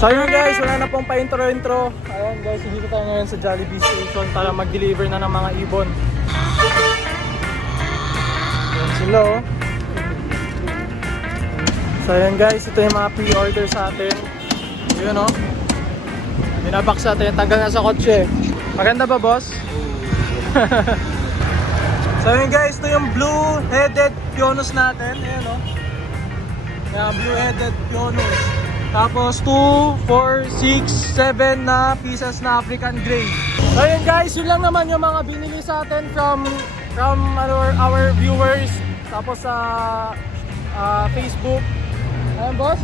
So yun guys, wala na pong pa-intro-intro. Ayan guys, dito tayo ngayon sa Jollibee Station para mag-deliver na ng mga ibon. Ayan sila oh. So yun guys, ito yung mga pre-order sa atin. Yun oh. Binabox natin, tagal na sa kotse. Maganda ba boss? So yun guys, ito yung blue-headed pionus natin. Ayan oh. Ayan, blue-headed pionus. Tapos 2, 4, 6, 7 na pieces na African Grey. So yun guys, yun lang naman yung mga binili sa atin from our viewers. Tapos sa Facebook. Ayan boss.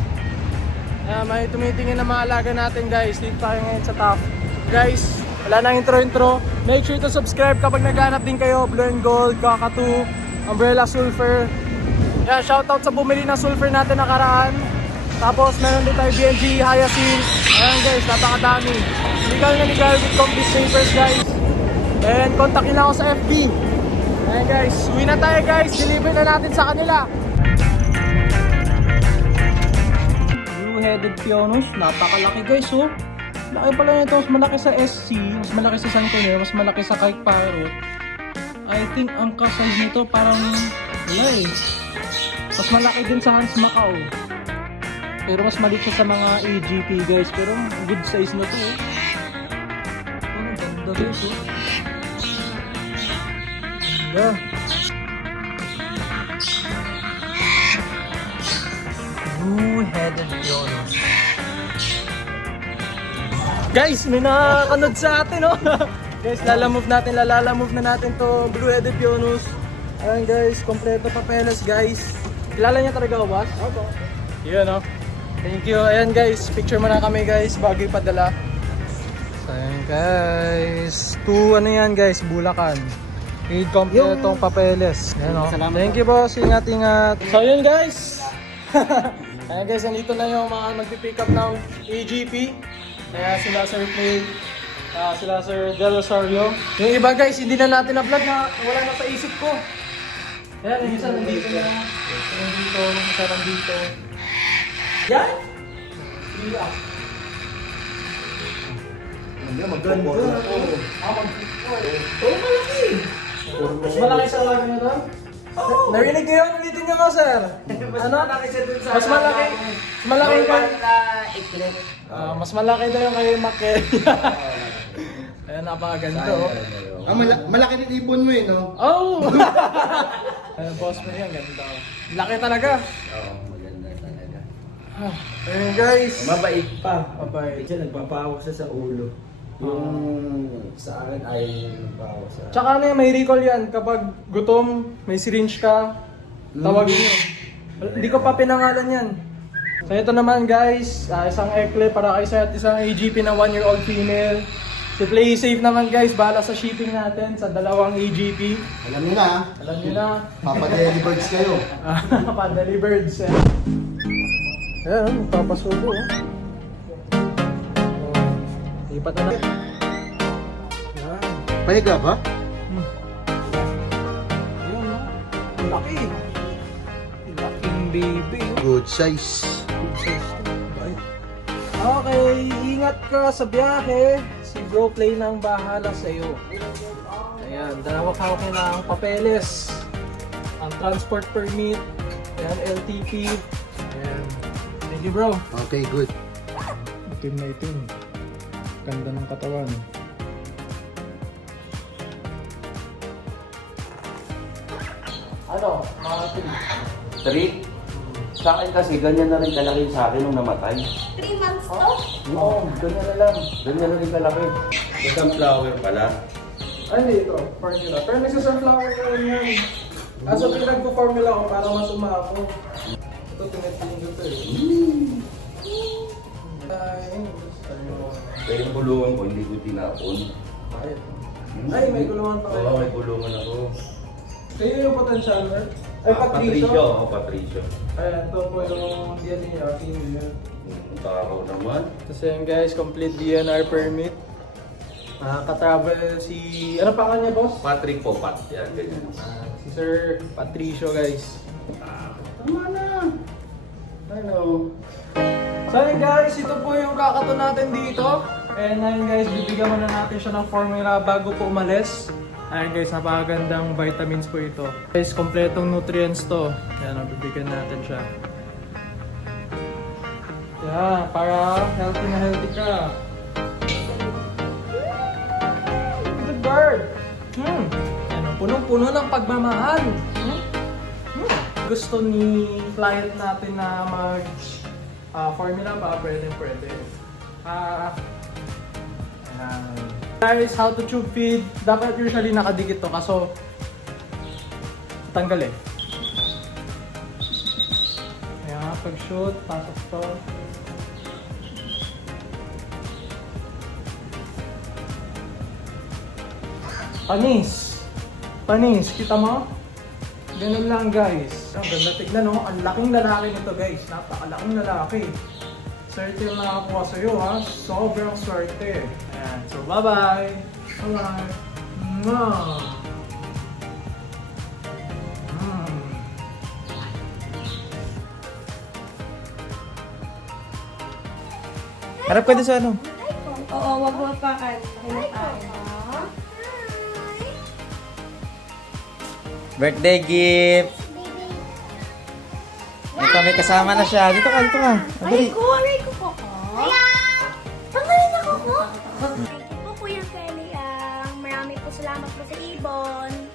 Ayan, may tumitingin na mga alaga natin guys. Dito tayo ngayon sa top. Guys, wala nang intro. Make sure to subscribe kapag naghanap din kayo. Blue and Gold, Kakatu, Umbrella Sulfur. Ayan, shoutout sa bumili ng sulfur natin nakaraan. Tapos meron din tayo BNG, Hyacinth. Ayan guys, napakadami. Legal with complete papers guys. And kontakin lang ako sa FB. Ayan guys, uwi na tayo guys. Deliver na natin sa kanila. Blue-headed pionus, napakalaki guys oh. Laki pala nito, mas malaki sa SC, mas malaki sa Sanconer, mas malaki sa Kite Parrot. I think ang ka-size nito parang wala eh. Mas malaki din sa Hans Macau. Pero mas maliit siya sa mga AGP guys. Pero good size na to eh. Oh, ganda guys oh. Ganda. Blue-headed pionus. Guys, may nakakanood sa atin oh. Guys, lalamove na natin to blue-headed pionus. Ayan guys, kompleto papeles guys. Kilala niya talaga boss? Opo. Yun oh. Thank you. Ayan guys, picture muna kami guys bago ipadala. So ayan guys. Ano yan guys, Bulacan. Need kompletong papeles. Ayan oh. Thank you boss, ingat. So ayan guys. Ayan guys, nandito na yung mga magpipick up ng AGP. Kaya sila Sir Play, sila Sir Del Rosario. Yung iba guys, hindi na natin na-vlog na wala na sa isip ko. Ayan, yung isa nandito na. Isa nandito. Yan? Yeah. Maganda. Malaki. Mas malaki sa alaga nyo to? Oo. Narinig kayo? Narinig nyo ko, sir? Ano? Mas malaki. Mas malaki kayo. Mas malaki daw yung kayo Makel. Ayan, napakaganda oh. Malaki din ibon mo eh, no? Oh! Boss mo yan, ganda oh. Laki talaga. Oo, maganda talaga. Ayun guys. Mabait pa. Mabait. Diyan, nagpapawak siya sa ulo. Yung sa akin ay nagpapawak sa... Tsaka ano yan, may recall yan. Kapag gutom, may syringe ka, tawagin nyo. Hindi ko pa pinangalan yan. So ito naman guys, isang ekle para kay sa isang AGP na 1-year-old female. Si Play Safe naman guys, bahala sa shipping natin sa dalawang AGP. Alam niyo na, Alam niyo na. Papa-delibirds kayo. Pa-delibirds. Ayan, papasubo oh. Lipat na na. Ayan. Pahiga ba? Ayan oh. Laki. Laking baby oh. Good size. Okay, ingat ka sa biyahe. Si Bro Play nang bahala sa iyo. Ayan, hawak-hawak niya na ang papeles. Ang transport permit. Ayan, LTP. Ayan. Thank you bro. Okay, good. Itim na itim. Ganda ng katawan. Ano? Mga 3? Sa akin kasi ganyan na rin kalaki sa akin nung namatay. 3 months to? Oo, ganyan na lang. Ganyan na rin kalaki. Isang flower pala. Ano ito? Formula. Pero nagsasunflower ka rin yan. So pinagpo-formula ko para mas umako. Ito tinitingin ko eh. Pero yung kulungan ko, hindi ko tinapon. Ay, may gulungan pa kayo. Oo, may kulungan ako. Kayo yung potential, right? Ay, Patricio. Oo, Patricio. Ayan, ito po yung DNA niya. Female. Tao naman. Kasi yun guys, complete DNR permit. Ka-travel si... Ano pa kanya boss? Patrick po, Pat. Yan, ganyan. Si Sir Patricio guys. Tama na. Ano? So So ayun guys, ito po yung kakato natin dito. And ayun guys, bibigyan muna natin siya ng formula bago po umalis. Ayun guys, napakagandang vitamins po ito. Guys, kompletong nutrients to. Yan, bibigyan natin siya. Yan, para healthy na healthy ka. Good bird! Ano, punong-puno ng pagmamahal. Gusto ni client natin na mag formula pa, pwede. Guys, how to tube feed. Dapat usually nakadikit to, kaso tanggal eh. Ayan, pag-shoot, pasok to. Panis, kita mo? Ganun lang guys. Ang ganda tignan, no? Ang laking lalaki nito guys. Napakalaking lalaki. Swerte yung nakakuha sa'yo ha. Sobrang swerte. Ayan. So bye-bye. Bye-bye. Mwah. Harap ka din sa ano? Oo, wag mo pa kain. Birthday gift! Ito, may kasama na siya. Dito ka. Aray ko po. Tanggalin ako po. Thank you po, Kuya Kelly. Marami po salamat po sa ibon.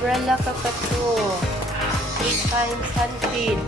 Umbrella kakato. 3 times hand feed.